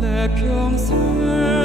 내 평생